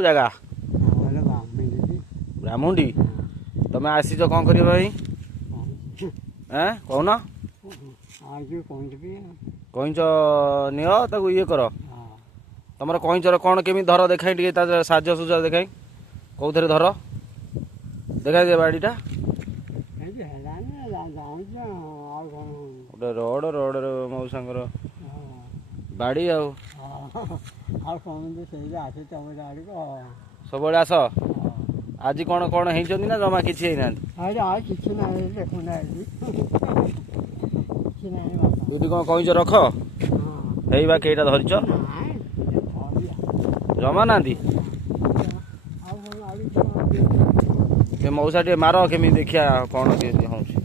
जगह ब्राह्मणी तुम आसीच कौन कर कौन कईच नियो ताको ये कर तुम कईचर कौन केमी धर देखा टे साज सुजा देखा कौ थे धर देखा दे बाड़ीटा गोटे रोड रोड मौसांगर बाड़ी सब आस आज कौन कौन होती ना जमा किसी दीदी कौन कहीच रख है कईटा धरीच जमा ना मौसा टे मार केमी देखिया कौन हूँ